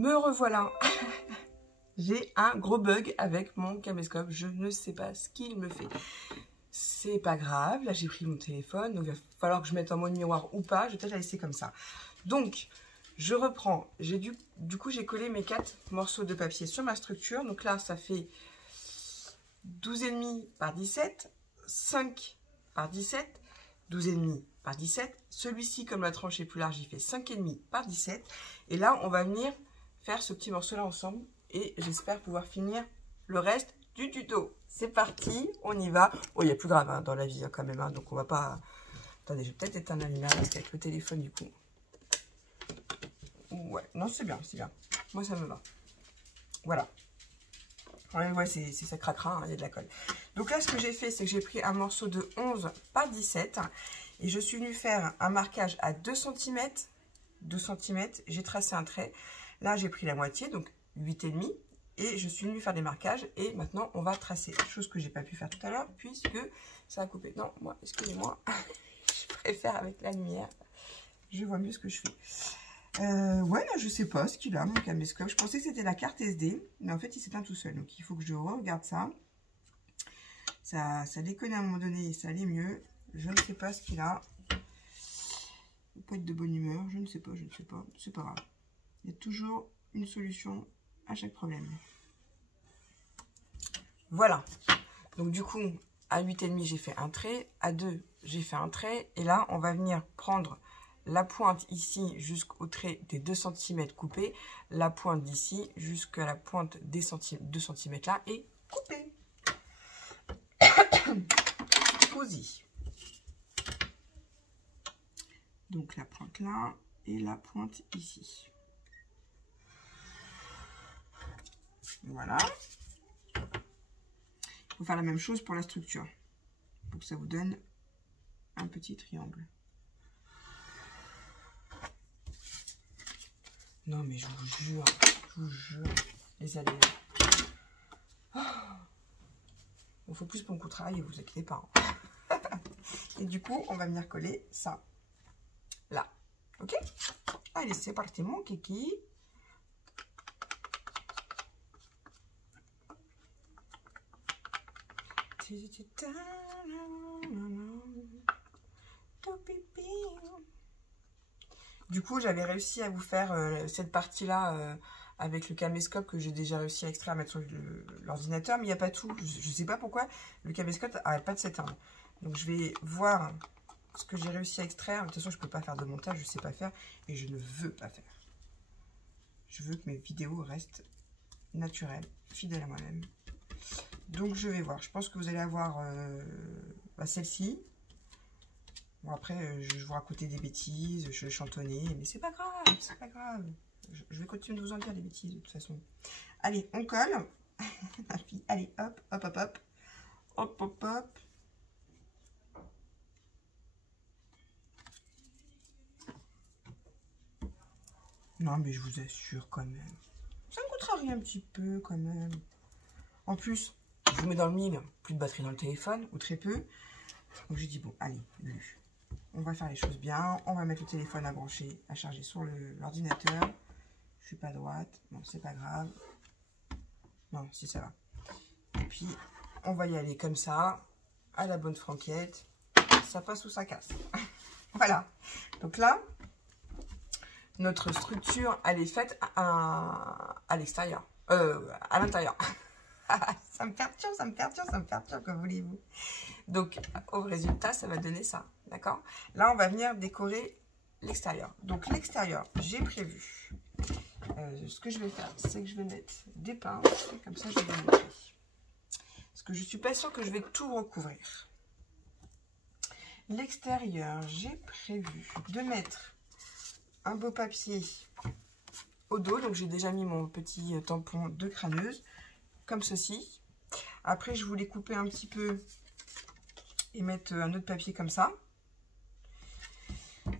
Me revoilà. J'ai un gros bug avec mon caméscope. Je ne sais pas ce qu'il me fait. C'est pas grave. Là, j'ai pris mon téléphone. Donc, il va falloir que je mette en mode miroir ou pas. Je vais peut-être la laisser comme ça. Donc, je reprends. Du coup, j'ai collé mes 4 morceaux de papier sur ma structure. Donc là, ça fait 12,5 par 17, 5 par 17, 12,5 par 17. Celui-ci, comme la tranche est plus large, il fait 5,5 par 17. Et là, on va venir faire ce petit morceau-là ensemble. Et j'espère pouvoir finir le reste du tuto. C'est parti, on y va. Oh, il y a plus grave hein, dans la vie hein, quand même. Hein, donc, on va pas... Attendez, je vais peut-être éteindre la lumière parce qu'avec le téléphone, du coup... Ouais, non, c'est bien, c'est bien. Moi, ça me va. Voilà. Ouais, ça craquera, hein, il y a de la colle. Donc là, ce que j'ai fait, c'est que j'ai pris un morceau de 11 par 17 et je suis venue faire un marquage à 2 cm. 2 cm, j'ai tracé un trait. Là, j'ai pris la moitié, donc 8,5 et je suis venue faire des marquages et maintenant, on va tracer. Chose que j'ai pas pu faire tout à l'heure puisque ça a coupé. Non, moi, excusez-moi, je préfère avec la lumière. Je vois mieux ce que je fais. Ouais, là, je sais pas ce qu'il a, mon caméscope. Je pensais que c'était la carte SD, mais en fait, il s'éteint tout seul. Donc, il faut que je regarde ça. Ça déconne à un moment donné et ça allait mieux. Je ne sais pas ce qu'il a. Il peut pas être de bonne humeur. Je ne sais pas. C'est pas grave. Il y a toujours une solution à chaque problème. Voilà. Donc, du coup, à 8,5, j'ai fait un trait. À 2, j'ai fait un trait. Et là, on va venir prendre la pointe ici jusqu'au trait des 2 cm coupés, la pointe d'ici jusqu'à la pointe des 2 cm là et couper. Posy. Donc la pointe là et la pointe ici. Voilà. Il faut faire la même chose pour la structure pour que ça vous donne un petit triangle. Non mais je vous jure, les aléas. Il faut plus beaucoup travailler, vous inquiétez pas. Et du coup, on va venir coller ça. Là. Ok? Allez, c'est parti mon kiki. Du coup, j'avais réussi à vous faire cette partie-là avec le caméscope que j'ai déjà réussi à extraire, à mettre sur l'ordinateur, mais il n'y a pas tout. Je ne sais pas pourquoi le caméscope n'arrête pas de s'éteindre. Donc, je vais voir ce que j'ai réussi à extraire. De toute façon, je ne peux pas faire de montage, je ne sais pas faire et je ne veux pas faire. Je veux que mes vidéos restent naturelles, fidèles à moi-même. Donc, je vais voir. Je pense que vous allez avoir celle-ci. Bon, après, je vous racontais des bêtises, je chantonnais, mais c'est pas grave, c'est pas grave. Je vais continuer de vous en dire des bêtises, de toute façon. Allez, on colle. Allez, hop, hop, hop, hop. Hop, hop, hop. Non, mais je vous assure, quand même. Ça ne coûtera rien un petit peu, quand même. En plus, je vous mets dans le mille, plus de batterie dans le téléphone, ou très peu. Donc, j'ai dit, bon, allez, on va faire les choses bien. On va mettre le téléphone à brancher, à charger sur l'ordinateur. Je suis pas droite. Bon, c'est pas grave. Non, si ça va. Et puis, on va y aller comme ça, à la bonne franquette. Ça passe ou ça casse. Voilà. Donc là, notre structure, elle est faite à l'extérieur. À l'intérieur. Ça me perturbe, que voulez-vous. Donc, au résultat, ça va donner ça, d'accord? Là, on va venir décorer l'extérieur. Donc, l'extérieur, j'ai prévu. Ce que je vais faire, c'est que je vais mettre des pinces. Comme ça, je vais les montrer. Parce que je ne suis pas sûre que je vais tout recouvrir. L'extérieur, j'ai prévu de mettre un beau papier au dos. Donc, j'ai déjà mis mon petit tampon de crâneuse. Comme ceci. Après, je voulais couper un petit peu et mettre un autre papier comme ça.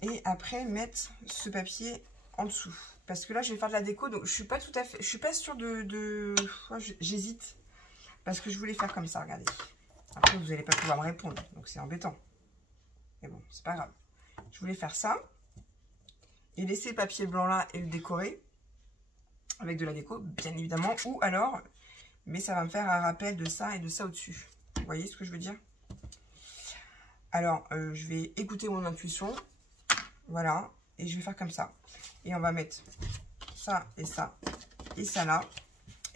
Et après, mettre ce papier en dessous. Parce que là, je vais faire de la déco, donc je suis pas tout à fait... Je suis pas sûre j'hésite. Parce que je voulais faire comme ça, regardez. Après, vous n'allez pas pouvoir me répondre, donc c'est embêtant. Mais bon, c'est pas grave. Je voulais faire ça. Et laisser le papier blanc là et le décorer. avec de la déco, bien évidemment. Ou alors, mais ça va me faire un rappel de ça et de ça au-dessus. Vous voyez ce que je veux dire? Alors, je vais écouter mon intuition. Voilà. Et je vais faire comme ça. Et on va mettre ça et ça et ça là.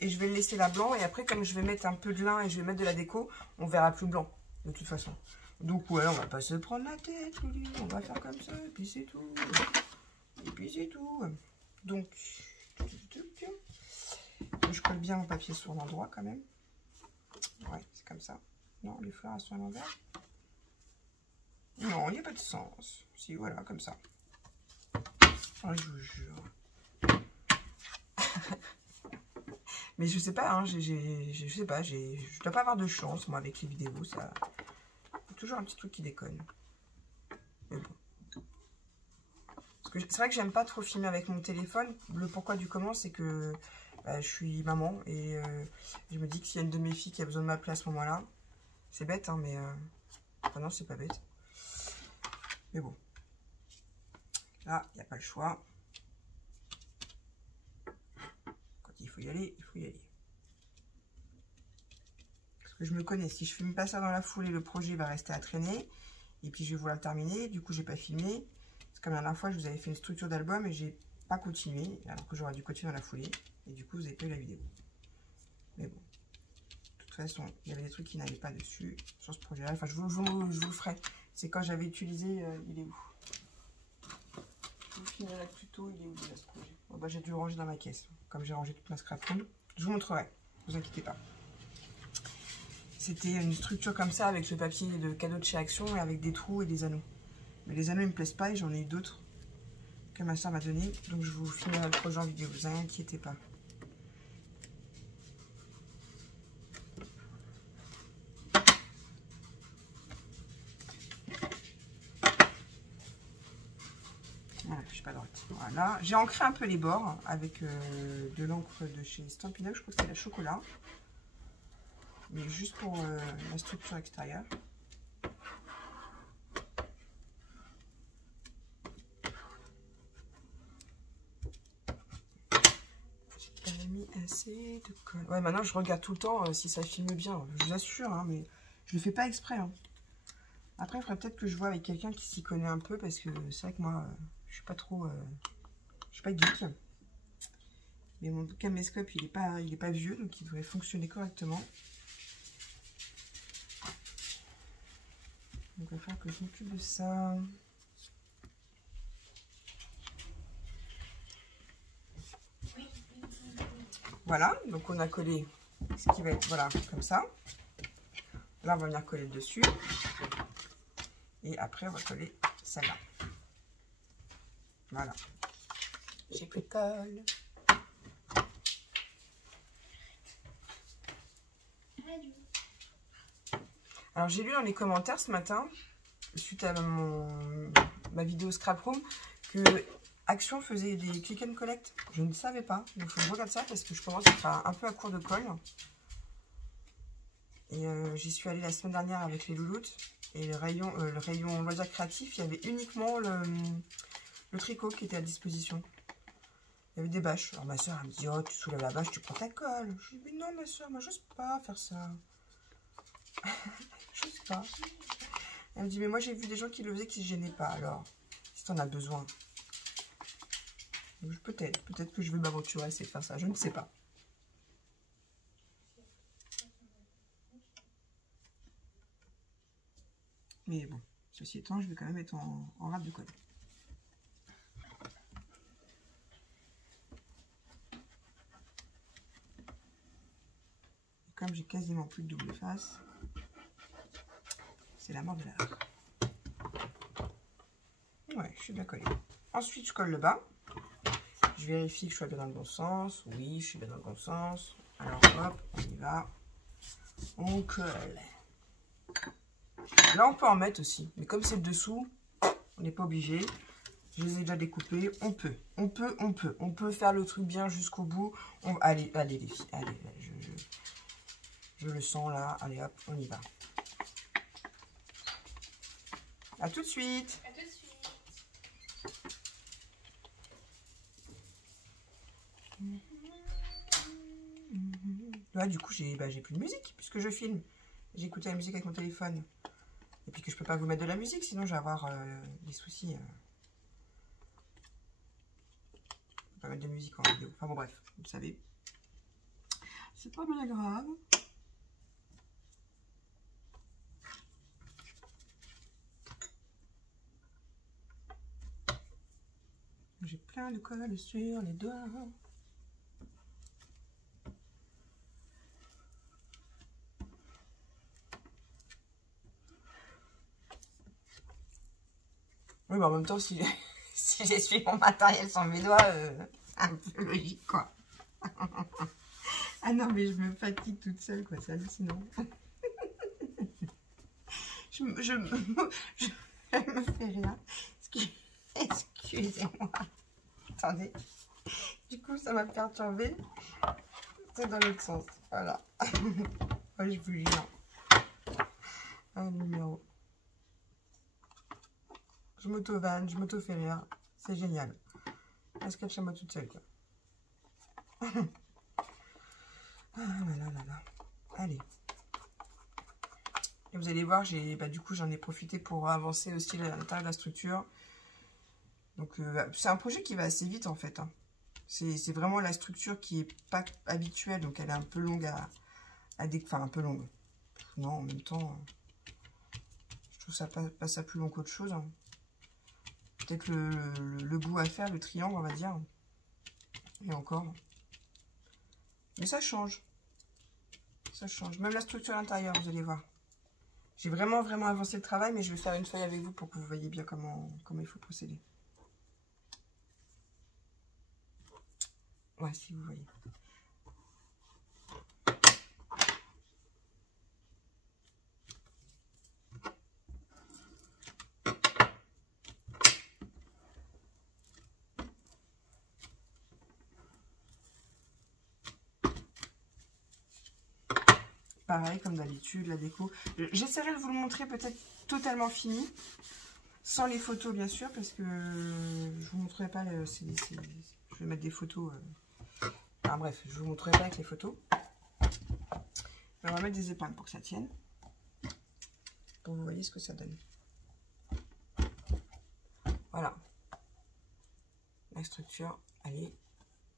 Et je vais le laisser là blanc. Et après, comme je vais mettre un peu de lin et je vais mettre de la déco, on verra plus blanc, de toute façon. Donc, ouais, on va pas se prendre la tête, Lulu. On va faire comme ça, et puis c'est tout. Et puis c'est tout. Donc, je colle bien mon papier sur l'endroit quand même. Ouais, c'est comme ça. Non, les fleurs, elles sont à l'envers. Non, il n'y a pas de sens. Si, voilà, comme ça. Oh, je vous jure. Mais je sais pas, hein, je sais pas, je dois pas avoir de chance, moi, avec les vidéos, ça... Toujours un petit truc qui déconne. Mais bon. C'est vrai que j'aime pas trop filmer avec mon téléphone. Le pourquoi du comment, c'est que je suis maman et je me dis que s'il y a une de mes filles qui a besoin de m'appeler à ce moment-là, c'est bête, hein, mais... Enfin, non, c'est pas bête. Mais bon. Là, il n'y a pas le choix. Quand il faut y aller, il faut y aller. Parce que je me connais, si je filme pas ça dans la foulée, le projet va rester à traîner. Et puis je vais vouloir le terminer. Du coup, j'ai pas filmé. C'est comme la dernière fois, je vous avais fait une structure d'album et j'ai pas continué. Alors que j'aurais dû continuer dans la foulée. Et du coup, vous avez pas eu la vidéo. Mais bon. De toute façon, il y avait des trucs qui n'allaient pas dessus sur ce projet-là. Enfin, je vous le ferai. C'est quand j'avais utilisé... il est où? Je vous finirai le tuto. Il est où déjà ce projet? Bon, bah, j'ai dû le ranger dans ma caisse. Comme j'ai rangé toute ma scrap room. Je vous montrerai. Ne vous inquiétez pas. C'était une structure comme ça avec le papier de cadeau de chez Action et avec des trous et des anneaux. Mais les anneaux ils me plaisent pas et j'en ai eu d'autres que ma soeur m'a donné. Donc je vous filmerai le projet en vidéo, vous inquiétez pas. Voilà, je suis pas droite. Voilà, j'ai ancré un peu les bords avec de l'encre de chez Stampin' Up, je crois que c'est la chocolat. Mais juste pour la structure extérieure. Assez de colle. Ouais, maintenant je regarde tout le temps si ça filme bien. Je vous assure, hein, mais je le fais pas exprès. Hein. Après, il faudrait peut-être que je vois avec quelqu'un qui s'y connaît un peu parce que c'est vrai que moi, je suis pas trop, je suis pas geek. Mais mon caméscope, il est pas vieux, donc il devrait fonctionner correctement. Donc il va falloir que je m'occupe de ça. Voilà, donc on a collé ce qui va être, voilà, comme ça. Là, on va venir coller dessus. Et après, on va coller celle-là. Voilà. J'ai pris de colle. Alors, j'ai lu dans les commentaires ce matin, suite à ma vidéo Scrap Room, que Action faisait des click and collect. Je ne savais pas. Donc, il faut que je regarde ça parce que je commence à être un peu à court de colle. Et j'y suis allée la semaine dernière avec les louloutes. Et le rayon loisirs créatifs, il y avait uniquement le tricot qui était à disposition. Il y avait des bâches. Alors ma soeur, elle me dit, oh, tu soulèves la bâche, tu prends ta colle. Je dis, mais non, ma soeur, moi, j'ose pas faire ça. J'ose pas. Elle me dit, mais moi, j'ai vu des gens qui le faisaient qui se gênaient pas. Alors, si t'en as besoin. Peut-être que je vais m'aventurer à essayer de faire ça. Je ne sais pas. Mais bon, ceci étant, je vais quand même être en râpe de colle. Et comme j'ai quasiment plus de double face, c'est la mort de l'art. Ouais, je suis bien collée. Ensuite, je colle le bas. Je vérifie que je sois bien dans le bon sens. Oui, je suis bien dans le bon sens. Alors, hop, on y va. On colle. Là, on peut en mettre aussi. Mais comme c'est le dessous, on n'est pas obligé. Je les ai déjà découpés. On peut faire le truc bien jusqu'au bout. Allez, les filles. Allez, je le sens là. Allez, hop, on y va. À tout de suite. À tout de suite. Là, du coup, j'ai plus de musique puisque je filme. J'ai écouté la musique avec mon téléphone. Et puis que je peux pas vous mettre de la musique, sinon je vais avoir des soucis. Je peux pas mettre de musique en vidéo. Enfin bon, bref, vous le savez. C'est pas bien grave. J'ai plein de colle sur les doigts. Oui, mais en même temps, si j'essuie mon matériel sans mes doigts, c'est un peu logique, quoi. Ah non, mais je me fatigue toute seule, quoi, c'est hallucinant. je me fais rien. Excusez-moi. Attendez. Du coup, ça m'a perturbé. C'est dans l'autre sens. Voilà. Ouais, je vous jure. Un numéro. Je m'auto-vanne, je m'auto-fais rire. C'est génial. Un sketch à moi toute seule, quoi. Ah là là là là. Allez. Et vous allez voir, du coup, j'en ai profité pour avancer aussi à l'intérieur de la structure. Donc, c'est un projet qui va assez vite, en fait. Hein. C'est vraiment la structure qui est pas habituelle. Donc, elle est un peu longue enfin, un peu longue. Non, en même temps, je trouve ça pas ça plus long qu'autre chose. Hein. Peut-être le bout à faire, le triangle, on va dire. Et encore. Mais ça change. Ça change. Même la structure intérieure, vous allez voir. J'ai vraiment avancé le travail, mais je vais faire une feuille avec vous pour que vous voyez bien comment il faut procéder. Ouais, si vous voyez. Pareil, comme d'habitude, la déco. J'essaierai de vous le montrer peut-être totalement fini. Sans les photos, bien sûr, parce que je vous montrerai pas. Je vais mettre des photos. Enfin bref, je vous montrerai pas avec les photos. Mais on va mettre des épingles pour que ça tienne. Pour que vous voyez ce que ça donne. Voilà. La structure, elle est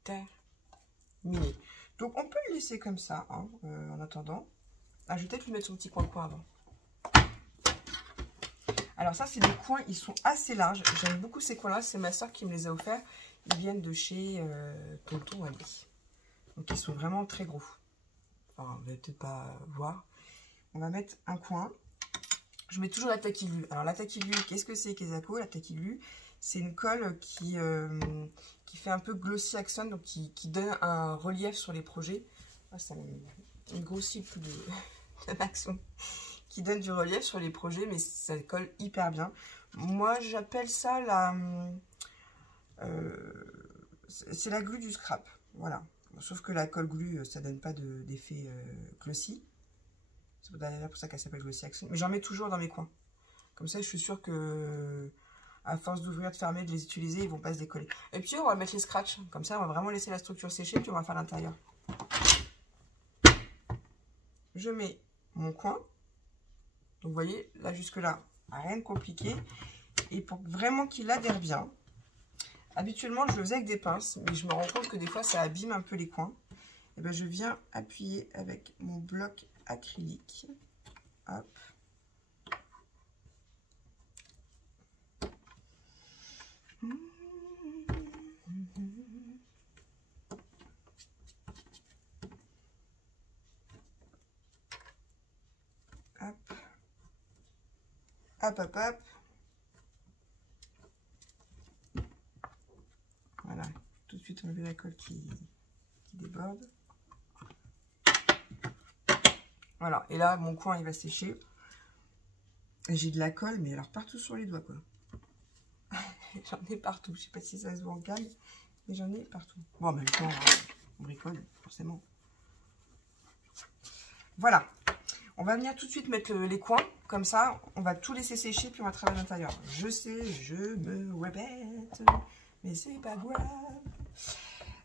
terminée. Donc on peut le laisser comme ça, hein, en attendant. Ah, je vais peut-être lui mettre son petit coin-coin avant. Alors ça, c'est des coins, ils sont assez larges. J'aime beaucoup ces coins-là. C'est ma soeur qui me les a offerts. Ils viennent de chez Tonton Ali. Donc ils sont vraiment très gros. Enfin, vous n'allez peut-être pas voir. On va mettre un coin. Je mets toujours la taquilu. Alors la taquilu, qu'est-ce que c'est, Kezako? La taquilu, c'est une colle qui fait un peu glossy accent, donc qui donne un relief sur les projets. Oh, ça une grosse cible de l'accent. Qui donne du relief sur les projets, mais ça colle hyper bien. Moi, j'appelle ça c'est la glue du scrap. Voilà. Sauf que la colle glue, ça donne pas d'effet glossy. C'est d'ailleurs pour ça qu'elle s'appelle glossy accent. Mais j'en mets toujours dans mes coins. Comme ça, je suis sûre que à force d'ouvrir, de fermer, de les utiliser, ils vont pas se décoller. Et puis, on va mettre les scratchs. Comme ça, on va vraiment laisser la structure sécher, puis on va faire l'intérieur. Je mets mon coin. Donc, vous voyez, là, jusque-là, rien de compliqué. Et pour vraiment qu'il adhère bien, habituellement, je le faisais avec des pinces, mais je me rends compte que des fois, ça abîme un peu les coins. Et bien, je viens appuyer avec mon bloc acrylique. Hop. Hop. Hop, hop, hop. Voilà. Tout de suite, enlever la colle qui déborde. Voilà. Et là, mon coin, il va sécher. J'ai de la colle, mais alors partout sur les doigts, quoi. J'en ai partout. Je sais pas si ça se voit en cam, mais j'en ai partout. Bon, en même temps, on bricole, forcément. Voilà. On va venir tout de suite mettre les coins. Comme ça, on va tout laisser sécher, puis on va travailler à l'intérieur. Je sais, je me répète, mais c'est pas grave.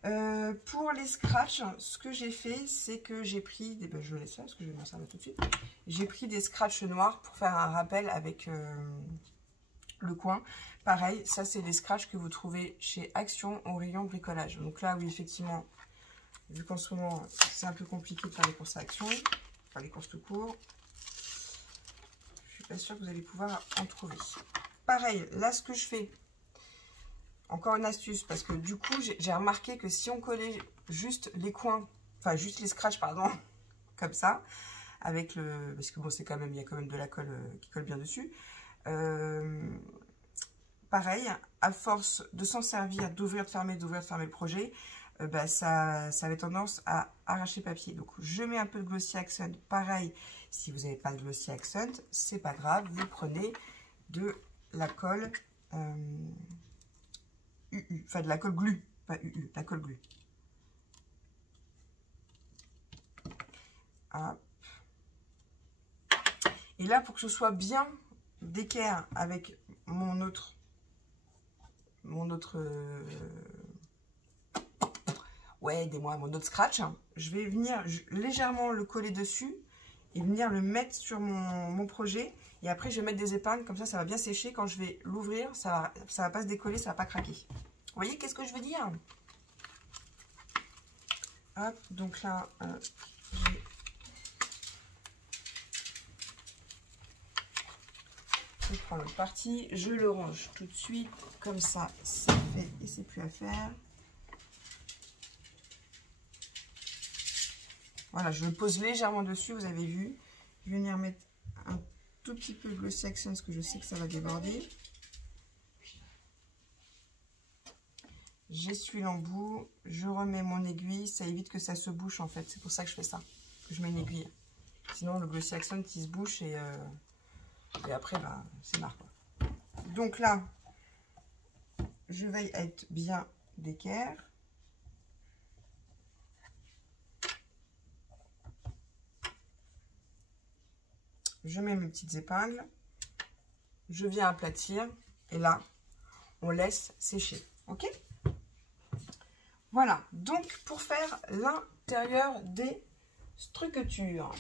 Pour les scratchs, ce que j'ai fait, c'est que j'ai pris, ben, je laisse là parce que je vais m'en servir tout de suite. J'ai pris des scratchs noirs pour faire un rappel avec le coin. Pareil, ça c'est des scratchs que vous trouvez chez Action au rayon bricolage. Donc là, oui, effectivement, vu qu'en ce moment, c'est un peu compliqué de faire les courses à Action, enfin les courses tout court, je suis pas sûre que vous allez pouvoir en trouver. Pareil, là, ce que je fais, encore une astuce, parce que du coup, j'ai remarqué que si on collait juste les coins, enfin juste les scratchs, pardon, comme ça, avec le, parce que bon, c'est quand même, il y a quand même de la colle qui colle bien dessus. Pareil, à force de s'en servir, d'ouvrir, de fermer le projet, bah, ça avait tendance à arracher papier. Donc, je mets un peu de Glossy Accent. Pareil, si vous n'avez pas de Glossy Accent, c'est pas grave, vous prenez de la colle UU, enfin de la colle glu, pas UU, la colle glu. Hop. Et là, pour que ce soit bien d'équerre avec mon autre ouais, aidez-moi, mon autre scratch, je vais venir légèrement le coller dessus et venir le mettre sur mon projet. Et après, je vais mettre des épingles, comme ça va bien sécher. Quand je vais l'ouvrir, ça va pas se décoller, ça va pas craquer. Vous voyez, qu'est-ce que je veux dire? Hop, donc là, je prends l'autre partie, je le range tout de suite, comme ça, c'est fait et c'est plus à faire. Voilà, je le pose légèrement dessus, vous avez vu. Je vais venir mettre un tout petit peu de Glossy Accent, parce que je sais que ça va déborder. J'essuie l'embout, je remets mon aiguille, ça évite que ça se bouche en fait. C'est pour ça que je fais ça, que je mets une aiguille. Sinon le Glossy Accent il se bouche et après bah, c'est marre quoi. Donc là, je veille à être bien d'équerre. Je mets mes petites épingles, je viens aplatir et là, on laisse sécher. Ok? Voilà, donc pour faire l'intérieur des structures.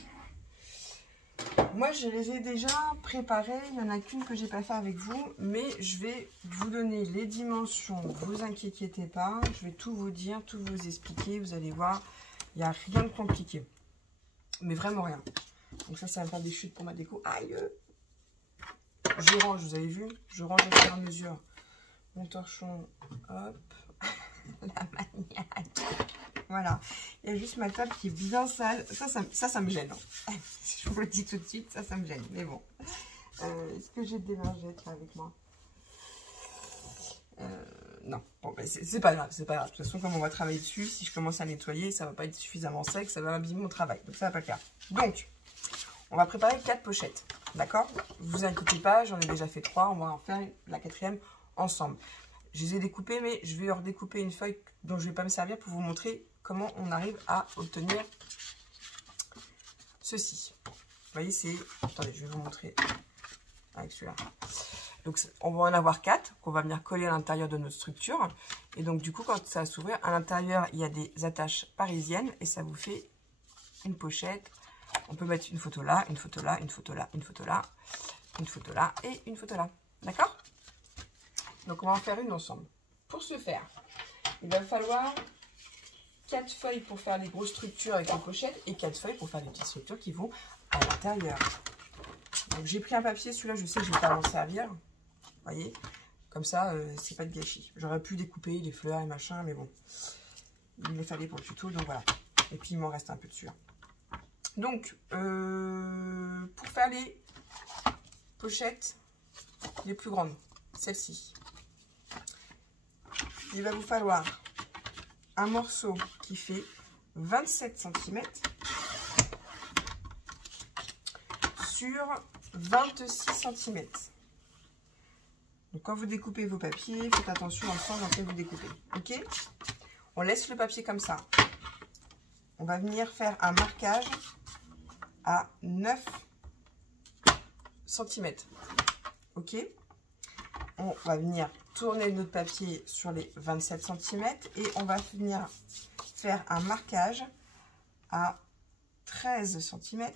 Moi, je les ai déjà préparées, il n'y en a qu'une que j'ai pas fait avec vous, mais je vais vous donner les dimensions, vous inquiétez pas, je vais tout vous dire, tout vous expliquer, vous allez voir, il n'y a rien de compliqué, mais vraiment rien. Donc ça va faire des chutes pour ma déco. Aïe! Je range, vous avez vu? Je range au fur et à mesure mon torchon. Hop! La maniaque! Voilà. Il y a juste ma table qui est bien sale. Ça me gêne. Hein. Je vous le dis tout de suite, ça me gêne. Mais bon. Est-ce que j'ai des lingettes là avec moi? Non. Bon, ben, c'est pas grave, c'est pas grave. De toute façon, comme on va travailler dessus, si je commence à nettoyer, ça va pas être suffisamment sec, ça va abîmer mon travail. Donc ça va pas le faire. Donc, on va préparer 4 pochettes. D'accord? Vous inquiétez pas, j'en ai déjà fait 3. On va en faire la 4e ensemble. Je les ai découpées, mais je vais redécouper une feuille dont je ne vais pas me servir pour vous montrer comment on arrive à obtenir ceci. Vous voyez, c'est... Attendez, je vais vous montrer avec celui-là. Donc, on va en avoir 4 qu'on va venir coller à l'intérieur de notre structure. Et donc, du coup, quand ça va s'ouvrir, à l'intérieur, il y a des attaches parisiennes et ça vous fait une pochette. On peut mettre une photo là, une photo là, une photo là, une photo là, une photo là et une photo là. D'accord? Donc, on va en faire une ensemble. Pour ce faire, il va falloir 4 feuilles pour faire les grosses structures avec les pochettes et 4 feuilles pour faire les petites structures qui vont à l'intérieur. Donc, j'ai pris un papier. Celui-là, je sais que je ne vais pas m'en servir. Vous voyez? Comme ça, c'est pas de gâchis. J'aurais pu découper des fleurs et machin, mais bon. Il me les fallait pour le tuto, donc voilà. Et puis, il m'en reste un peu dessus. Donc, pour faire les pochettes les plus grandes, celle-ci, il va vous falloir un morceau qui fait 27 cm sur 26 cm. Donc, quand vous découpez vos papiers, faites attention dans le sens dans lequel vous découpez. Ok? On laisse le papier comme ça. On va venir faire un marquage à 9 cm. Ok? On va venir tourner notre papier sur les 27 cm et on va venir faire un marquage à 13 cm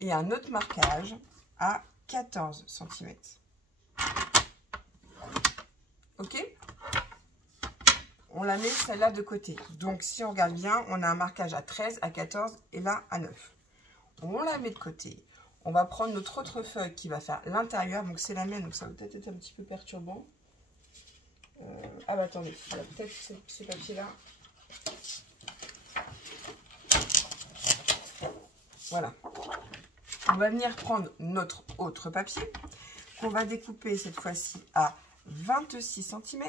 et un autre marquage à 14 cm. Ok? On la met celle-là de côté. Donc, si on regarde bien, on a un marquage à 13, à 14 et là à 9. On la met de côté. On va prendre notre autre feuille qui va faire l'intérieur. Donc, c'est la mienne, donc ça va peut-être être un petit peu perturbant. Ah bah attendez, il y a peut-être ces papiers-là. Voilà. On va venir prendre notre autre papier qu'on va découper cette fois-ci à 26 cm.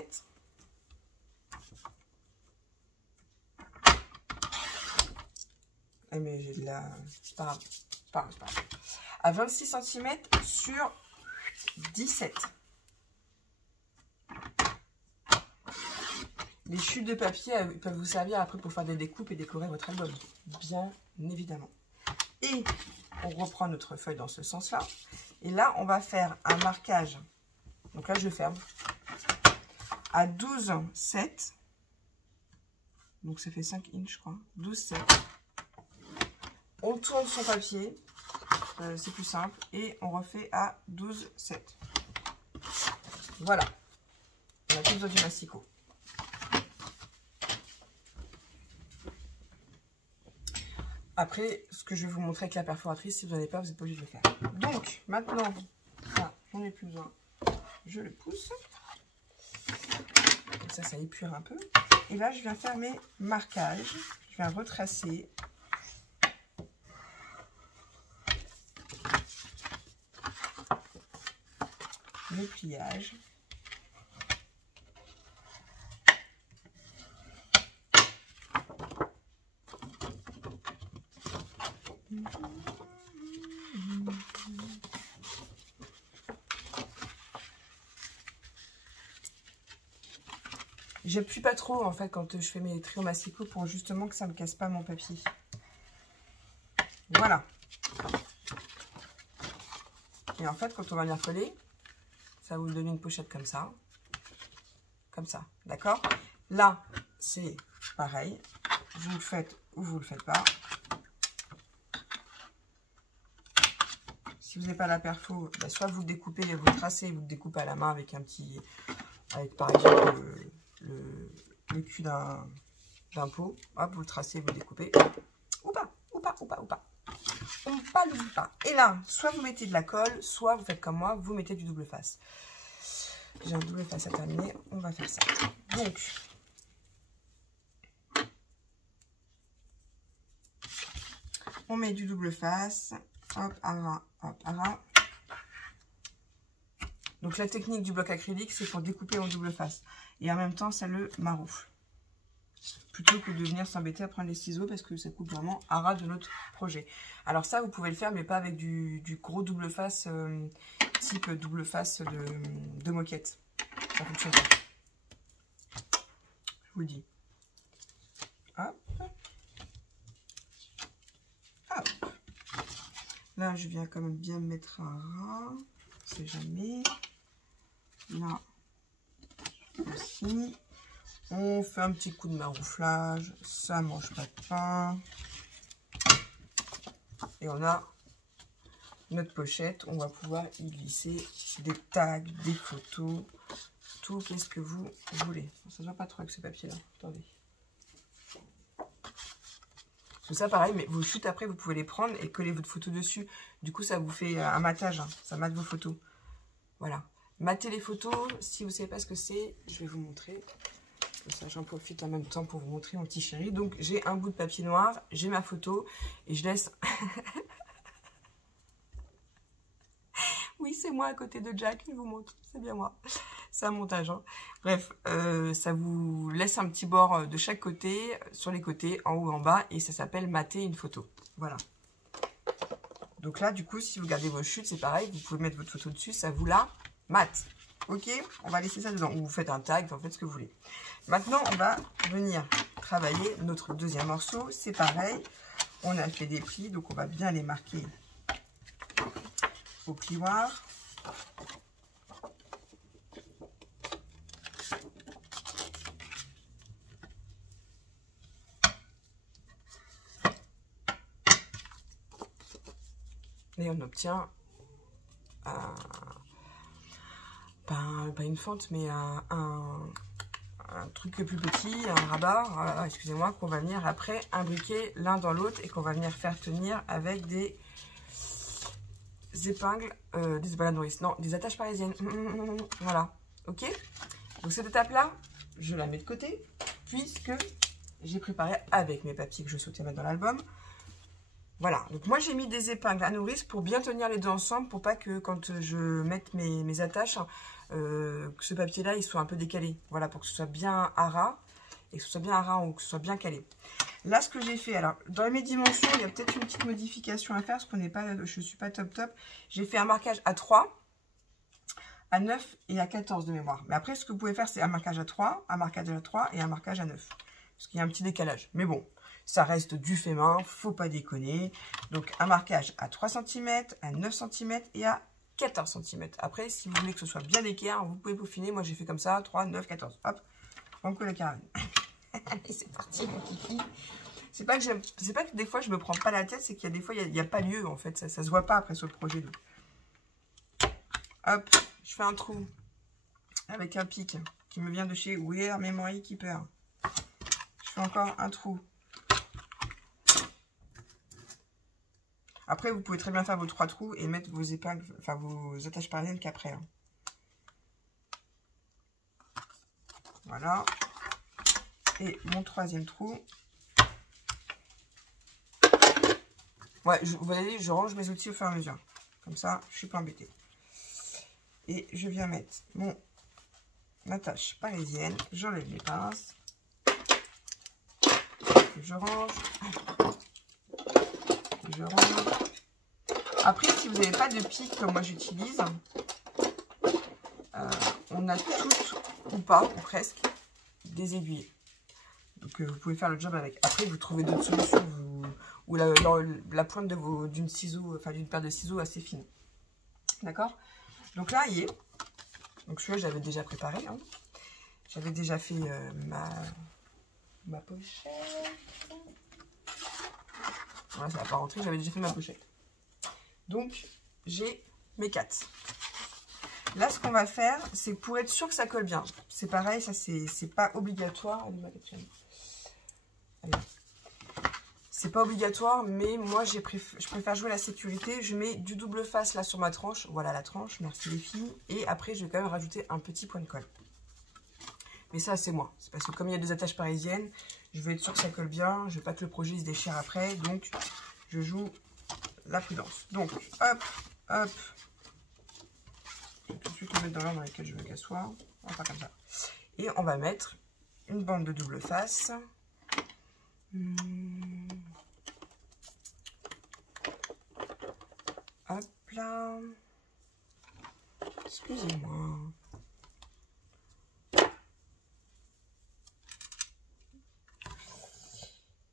Eh mais j'ai de la... C'est pas grave. C'est pas grave. À 26 cm sur 17. Les chutes de papier peuvent vous servir après pour faire des découpes et décorer votre album. Bien évidemment. Et on reprend notre feuille dans ce sens-là. Et là, on va faire un marquage. Donc là, je ferme. À 12,7. Donc ça fait 5 inches, je crois. 12,7. On tourne son papier. C'est plus simple. Et on refait à 12,7. Voilà. On a plus besoin du masticot. Après, ce que je vais vous montrer avec la perforatrice, si vous n'en avez pas, vous n'êtes pas obligé de le faire. Donc, maintenant, ça, j'en ai plus besoin. Je le pousse. Comme ça épure un peu. Et là, je viens faire mes marquages. Je viens retracer. Le pliage. J'appuie pas trop en fait quand je fais mes traits au masticot pour justement que ça me casse pas mon papier. Voilà. Et en fait, quand on va venir coller, ça va vous donner une pochette comme ça. Comme ça, d'accord? Là, c'est pareil. Vous le faites ou vous le faites pas. Si vous n'avez pas la perfo, bah, soit vous le découpez et vous le tracez, vous le découpez à la main avec un petit... Avec par exemple le cul d'un pot. Hop, vous le tracez, vous le découpez. Ou pas, ou pas, ou pas, ou pas. On pas l'oublie pas. Et là, soit vous mettez de la colle, soit vous faites comme moi, vous mettez du double face. J'ai un double face à terminer, on va faire ça. Donc, on met du double face. Hop, ara, hop, ara. Donc la technique du bloc acrylique, c'est pour découper en double face. Et en même temps, ça le maroufle. Plutôt que de venir s'embêter à prendre les ciseaux parce que ça coupe vraiment à ras de notre projet. Alors ça, vous pouvez le faire, mais pas avec du gros double face, type double face de moquette. Ça fonctionne pas. Je vous le dis. Hop. Hop. Là, je viens quand même bien me mettre un ras. On sait jamais. Là aussi. On fait un petit coup de marouflage. Ça mange pas de pain. Et on a notre pochette. On va pouvoir y glisser des tags, des photos. Tout, qu'est-ce que vous voulez. Ça ne va pas trop avec ce papier-là. Attendez. Tout ça pareil, mais vos chutes après, vous pouvez les prendre et coller votre photo dessus. Du coup, ça vous fait un matage. Hein. Ça mate vos photos. Voilà. Matez les photos. Si vous ne savez pas ce que c'est, je vais vous montrer. Comme ça, j'en profite en même temps pour vous montrer mon petit chéri. Donc, j'ai un bout de papier noir, j'ai ma photo et je laisse... Oui, c'est moi à côté de Jack, je vous montre. C'est bien moi. C'est un montage. Hein. Bref, ça vous laisse un petit bord de chaque côté, sur les côtés, en haut et en bas. Et ça s'appelle mater une photo. Voilà. Donc là, du coup, si vous gardez vos chutes, c'est pareil. Vous pouvez mettre votre photo dessus, ça vous la mate. Ok, on va laisser ça dedans. Ou vous faites un tag, vous faites ce que vous voulez. Maintenant, on va venir travailler notre deuxième morceau. C'est pareil. On a fait des plis, donc on va bien les marquer au plioir. Et on obtient pas une fente, mais un truc plus petit, un rabat, excusez-moi, qu'on va venir après imbriquer l'un dans l'autre et qu'on va venir faire tenir avec des épingles, des épingles à nourrice, non, des attaches parisiennes. Voilà, ok. Donc cette étape-là, je la mets de côté, puisque j'ai préparé avec mes papiers que je souhaitais mettre dans l'album. Voilà, donc moi j'ai mis des épingles à nourrice pour bien tenir les deux ensemble, pour pas que quand je mette mes attaches, que ce papier-là il soit un peu décalé. Voilà, pour que ce soit bien à ras, et que ce soit bien à ras ou que ce soit bien calé. Là, ce que j'ai fait, alors dans mes dimensions, il y a peut-être une petite modification à faire, parce qu'on n'est pas, je ne suis pas top. J'ai fait un marquage à 3, à 9 et à 14 de mémoire. Mais après, ce que vous pouvez faire, c'est un marquage à 3, un marquage à 3 et un marquage à 9. Parce qu'il y a un petit décalage. Mais bon, ça reste du fait main, faut pas déconner. Donc, un marquage à 3 cm, à 9 cm et à 14 cm. Après, si vous voulez que ce soit bien équerre, vous pouvez peaufiner. Moi, j'ai fait comme ça, 3, 9, 14. Hop, on colle la caravane. Allez, c'est parti, mon kiki. C'est pas que des fois, je me prends pas la tête, c'est qu'il y a des fois, il n'y a pas lieu, en fait. Ça se voit pas après sur le projet. Donc. Hop, je fais un trou avec un pic qui me vient de chez Wear Memory Keeper. Je fais encore un trou. Après, vous pouvez très bien faire vos 3 trous et mettre vos épingles, enfin vos attaches parisiennes qu'après. Hein. Voilà. Et mon 3e trou. Ouais, vous voyez, je range mes outils au fur et à mesure. Comme ça, je ne suis pas embêtée. Et je viens mettre mon attache parisienne. J'enlève les pinces. Je range. Je range. Après, si vous n'avez pas de pic comme moi j'utilise, on a toutes, ou pas, ou presque, des aiguilles. Donc vous pouvez faire le job avec. Après, vous trouvez d'autres solutions. Ou la pointe d'une ciseau, enfin d'une paire de ciseaux assez fine. D'accord? Donc là, il y est. Donc celui-là, j'avais déjà préparé. Hein. J'avais déjà fait ma pochette. Voilà, ça va pas rentrer. J'avais déjà fait ma pochette. Donc, j'ai mes 4. Là, ce qu'on va faire, c'est pour être sûr que ça colle bien. C'est pareil, ça, c'est pas obligatoire. C'est pas obligatoire, mais moi, je préfère jouer la sécurité. Je mets du double face là sur ma tranche. Voilà la tranche, merci les filles. Et après, je vais quand même rajouter un petit point de colle. Mais ça, c'est moi. C'est parce que comme il y a des attaches parisiennes, je veux être sûr que ça colle bien. Je veux pas que le projet se déchire après. Donc, je joue la prudence. Donc, hop, hop. Je vais tout de suite le mettre dans l'ordre dans lequel je veux qu'elle soit. On va faire comme ça. Et on va mettre une bande de double face. Hop là. Excusez-moi.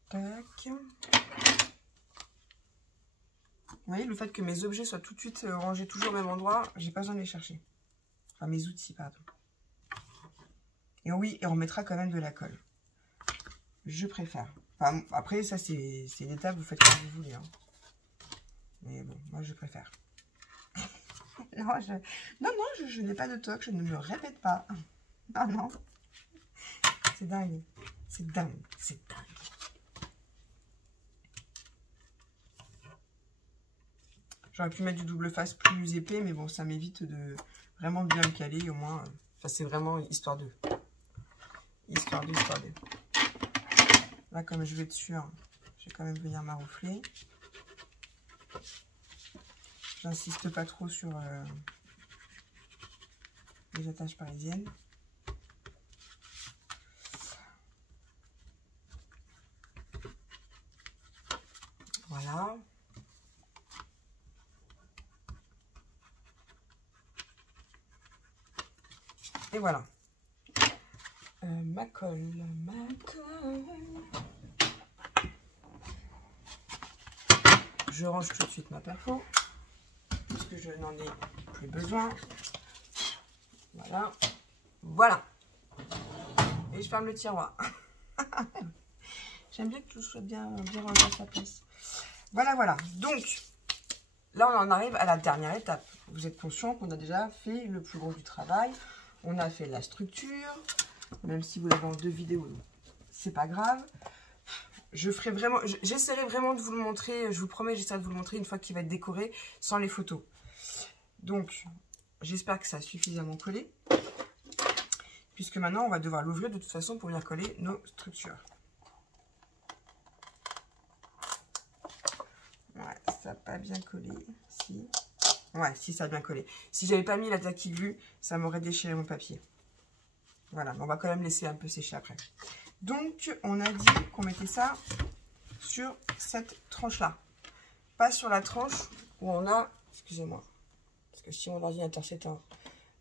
Tac. Vous voyez, le fait que mes objets soient tout de suite rangés toujours au même endroit, j'ai pas besoin de les chercher. Enfin, mes outils, pardon. Et oui, et on mettra quand même de la colle. Je préfère. Enfin, après, ça, c'est l'étape, vous faites comme vous voulez. Hein. Mais bon, moi, je préfère. Non, je n'ai pas de toc, je ne me répète pas. Non, non. C'est dingue. C'est dingue. C'est dingue. J'aurais pu mettre du double face plus épais, mais bon, ça m'évite de vraiment bien me caler, au moins. Enfin, c'est vraiment histoire d'eux. Histoire d'eux. Là, comme je vais être sûre, je vais quand même venir maroufler. J'insiste pas trop sur les attaches parisiennes. Voilà. Et voilà. Ma colle. Je range tout de suite ma perfo. Parce que je n'en ai plus besoin. Voilà. Voilà. Et je ferme le tiroir. J'aime bien que tout soit bien rangé à sa place. Voilà. Donc, là, on en arrive à la dernière étape. Vous êtes conscient qu'on a déjà fait le plus gros du travail. On a fait la structure, même si vous l'avez en 2 vidéos, c'est pas grave. J'essaierai vraiment de vous le montrer, je vous promets, j'essaierai de vous le montrer une fois qu'il va être décoré sans les photos. Donc, j'espère que ça a suffisamment collé, puisque maintenant, on va devoir l'ouvrir de toute façon pour venir coller nos structures. Ouais, ça n'a pas bien collé, si. Ouais, si, ça a bien collé. Si j'avais pas mis la tactile vue, ça m'aurait déchiré mon papier. Voilà, mais on va quand même laisser un peu sécher après. Donc, on a dit qu'on mettait ça sur cette tranche-là. Pas sur la tranche où on a... Excusez-moi. Parce que si mon ordinateur s'éteint,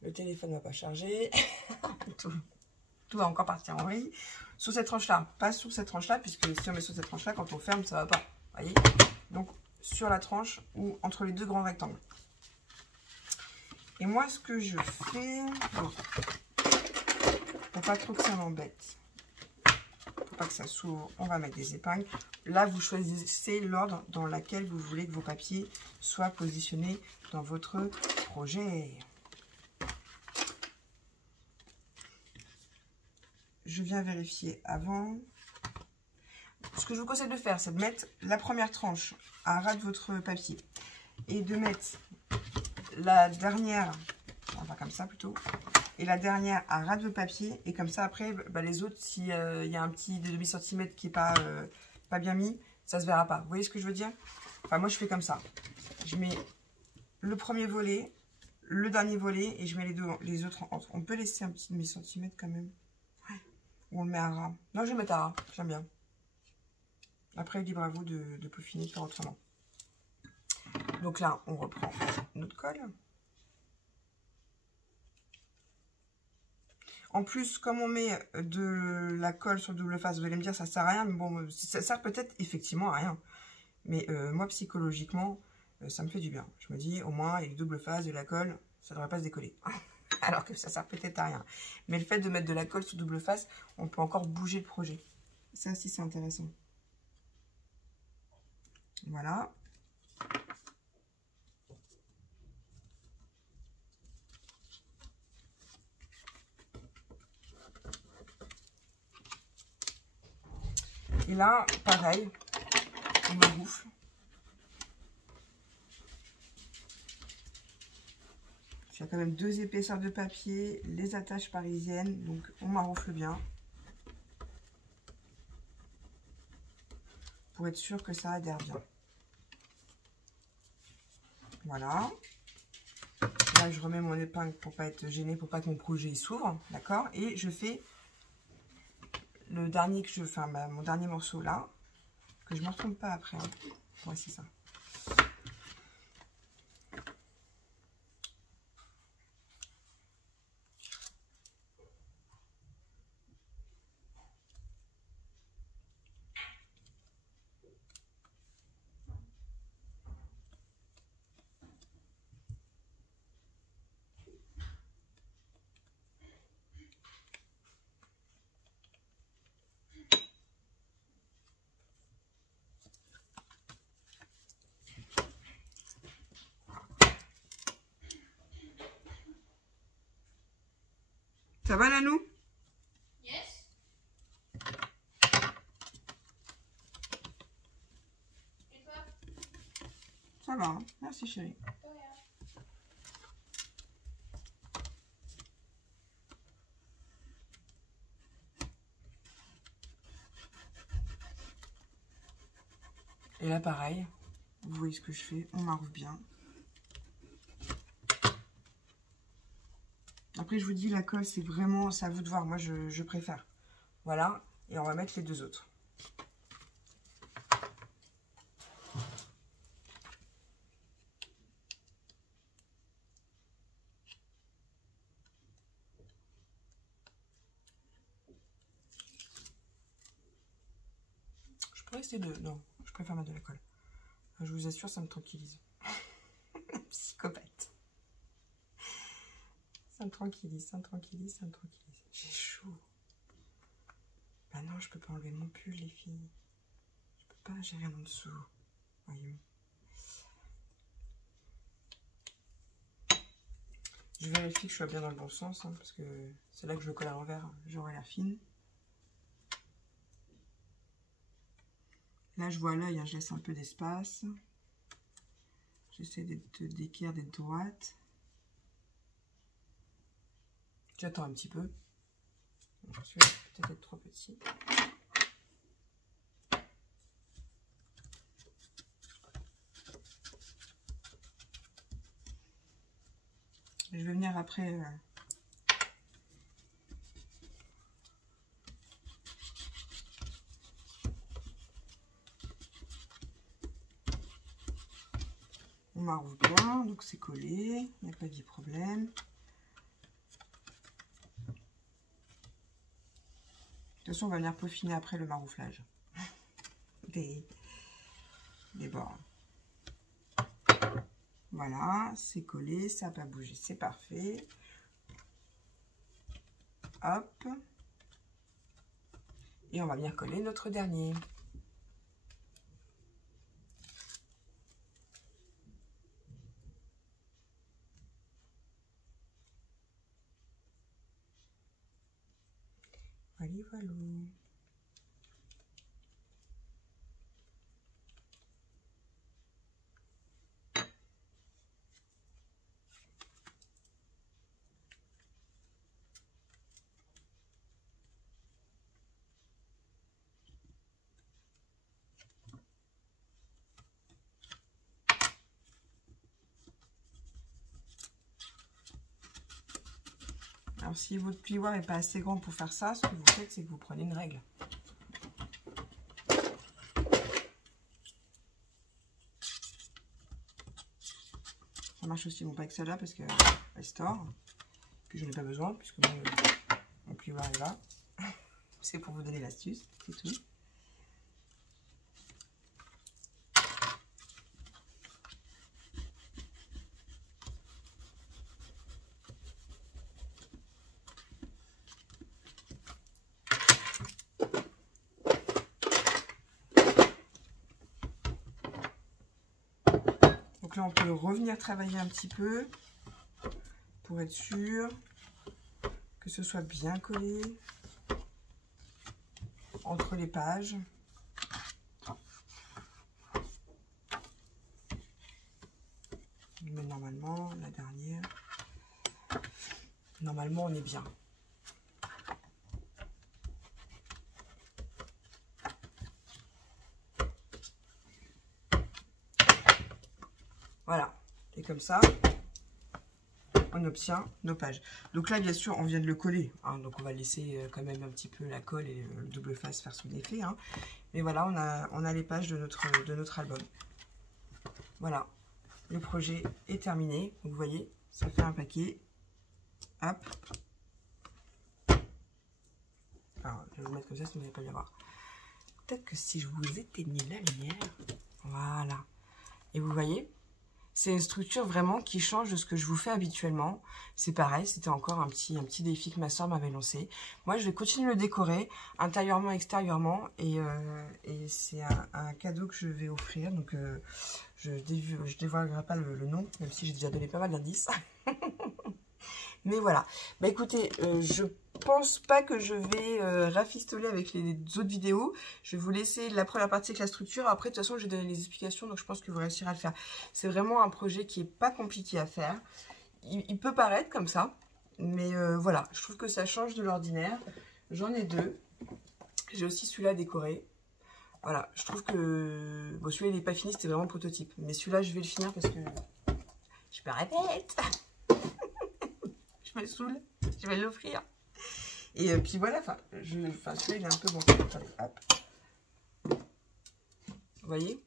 le téléphone ne va pas charger. tout va encore partir en vrille. Sur cette tranche-là. Pas sur cette tranche-là, puisque si on met sur cette tranche-là, quand on ferme, ça ne va pas. Vous voyez? Donc, sur la tranche ou entre les 2 grands rectangles. Et moi, ce que je fais... Bon, pour pas trop que ça m'embête. Pas que ça s'ouvre, on va mettre des épingles. Là, vous choisissez l'ordre dans lequel vous voulez que vos papiers soient positionnés dans votre projet. Je viens vérifier avant. Ce que je vous conseille de faire, c'est de mettre la première tranche à ras de votre papier et de mettre la dernière, on va faire comme ça plutôt, et la dernière à ras de papier, et comme ça après bah, les autres, s'il y a un petit demi-centimètre qui n'est pas bien mis, ça se verra pas. Vous voyez ce que je veux dire? Enfin moi je fais comme ça, je mets le premier volet, le dernier volet, et je mets les autres entre. On peut laisser un petit demi-centimètre quand même, ouais. Ou on le met à ras. Non, je vais mettre à ras, j'aime bien. Après libre à vous de peaufiner, de faire autrement. Donc là on reprend notre colle. En plus, comme on met de la colle sur double face, vous allez me dire ça sert à rien, mais bon, ça sert peut-être effectivement à rien. Mais moi, psychologiquement, ça me fait du bien. Je me dis, au moins, avec double face, de la colle, ça ne devrait pas se décoller. Alors que ça sert peut-être à rien. Mais le fait de mettre de la colle sur double face, on peut encore bouger le projet. Ça aussi, c'est intéressant. Voilà. Et là, pareil, on maroufle. Il y a quand même 2 épaisseurs de papier, les attaches parisiennes, donc on maroufle bien. Pour être sûr que ça adhère bien. Voilà. Là, je remets mon épingle pour pas être gênée, pour pas que mon projet s'ouvre, d'accord? Et je fais le dernier que je, enfin mon dernier morceau là, que je ne me retrompe pas après. Ouais, c'est ça. Ça va, Nanou? Yes. Et toi? Ça va, hein? Merci chérie. Et là, pareil, vous voyez ce que je fais, on maroufle bien. Après, je vous dis, la colle, c'est vraiment, c'est à vous de voir. Moi, je préfère. Voilà, et on va mettre les 2 autres. Je pourrais essayer de... Non, je préfère mettre de la colle. Je vous assure, ça me tranquillise. Psychopathe. Ça me tranquillise, ça me tranquillise, ça me tranquillise. J'ai chaud. Bah non, je peux pas enlever mon pull, les filles. Je peux pas, j'ai rien en dessous. Voyons. Je vérifie que je sois bien dans le bon sens, hein, parce que c'est là que je le colle à l'envers, j'aurai l'air fine. Là, je vois l'œil, hein, je laisse un peu d'espace. J'essaie d'équerre, d'être droite. J'attends un petit peu. Je vais peut-être être trop petit. Je vais venir après... On m'arrouve bien, donc c'est collé, il n'y a pas de problème. De toute façon, on va venir peaufiner après le marouflage des bords. Voilà, c'est collé, ça n'a pas bougé, c'est parfait. Hop. Et on va venir coller notre dernier. Voilà, voilà. Alors, si votre plioir n'est pas assez grand pour faire ça, ce que vous faites, c'est que vous prenez une règle. Ça marche aussi, bon, pas avec celle-là, parce qu'elle se tord. Puis, je n'en ai pas besoin, puisque mon plioir est là. C'est pour vous donner l'astuce, c'est tout. Donc là, on peut revenir travailler un petit peu pour être sûr que ce soit bien collé entre les pages. Mais normalement, la dernière, normalement, on est bien. Voilà, et comme ça, on obtient nos pages. Donc là, bien sûr, on vient de le coller, hein, donc on va laisser quand même un petit peu la colle et le double face faire son effet. Hein. Mais voilà, on a les pages de notre album. Voilà, le projet est terminé. Donc, vous voyez, ça fait un paquet. Hop. Alors, je vais vous mettre comme ça, si vous n'allez pas bien voir. Peut-être que si je vous éteignais la lumière, voilà. Et vous voyez, c'est une structure vraiment qui change de ce que je vous fais habituellement. C'est pareil, c'était encore un petit défi que ma soeur m'avait lancé. Moi, je vais continuer de le décorer, intérieurement, extérieurement. Et c'est un cadeau que je vais offrir. Donc, je ne dévoilerai pas le nom, même si j'ai déjà donné pas mal d'indices. Mais voilà. Bah écoutez, je pense pas que je vais rafistoler avec les autres vidéos. Je vais vous laisser la première partie avec la structure. Après, de toute façon, j'ai donné les explications, donc je pense que vous réussirez à le faire. C'est vraiment un projet qui est pas compliqué à faire. Il peut paraître comme ça, mais voilà. Je trouve que ça change de l'ordinaire. J'en ai deux. J'ai aussi celui-là décoré. Voilà, je trouve que... Bon, celui-là, il n'est pas fini, c'était vraiment le prototype. Mais celui-là, je vais le finir parce que... Je me répète. Je me saoule. Je vais l'offrir. Et puis voilà, celui-là, il est un peu bon. Attendez, hop. Vous voyez?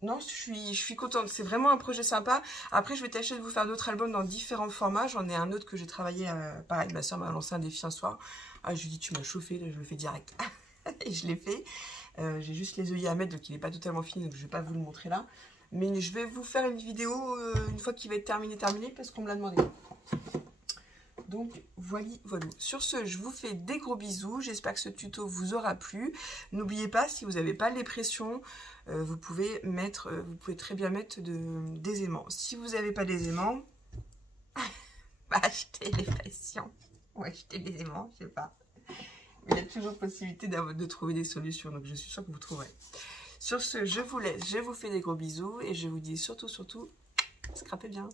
Non, je suis contente. C'est vraiment un projet sympa. Après, je vais tâcher de vous faire d'autres albums dans différents formats. J'en ai un autre que j'ai travaillé. Pareil, ma soeur m'a lancé un défi un soir. Ah, je lui ai dit, tu m'as chauffé, là, je le fais direct. Et je l'ai fait. J'ai juste les œillets à mettre, donc il n'est pas totalement fini, donc je ne vais pas vous le montrer là. Mais je vais vous faire une vidéo une fois qu'il va être terminé, parce qu'on me l'a demandé. Donc voilà. Sur ce, je vous fais des gros bisous. J'espère que ce tuto vous aura plu. N'oubliez pas, si vous n'avez pas les pressions, vous pouvez très bien mettre des aimants. Si vous n'avez pas des aimants, pas acheter les patients ou acheter les aimants, je sais pas. Mais il y a toujours possibilité de trouver des solutions, donc je suis sûre que vous trouverez. Sur ce, je vous laisse, je vous fais des gros bisous et je vous dis surtout, scrapez bien.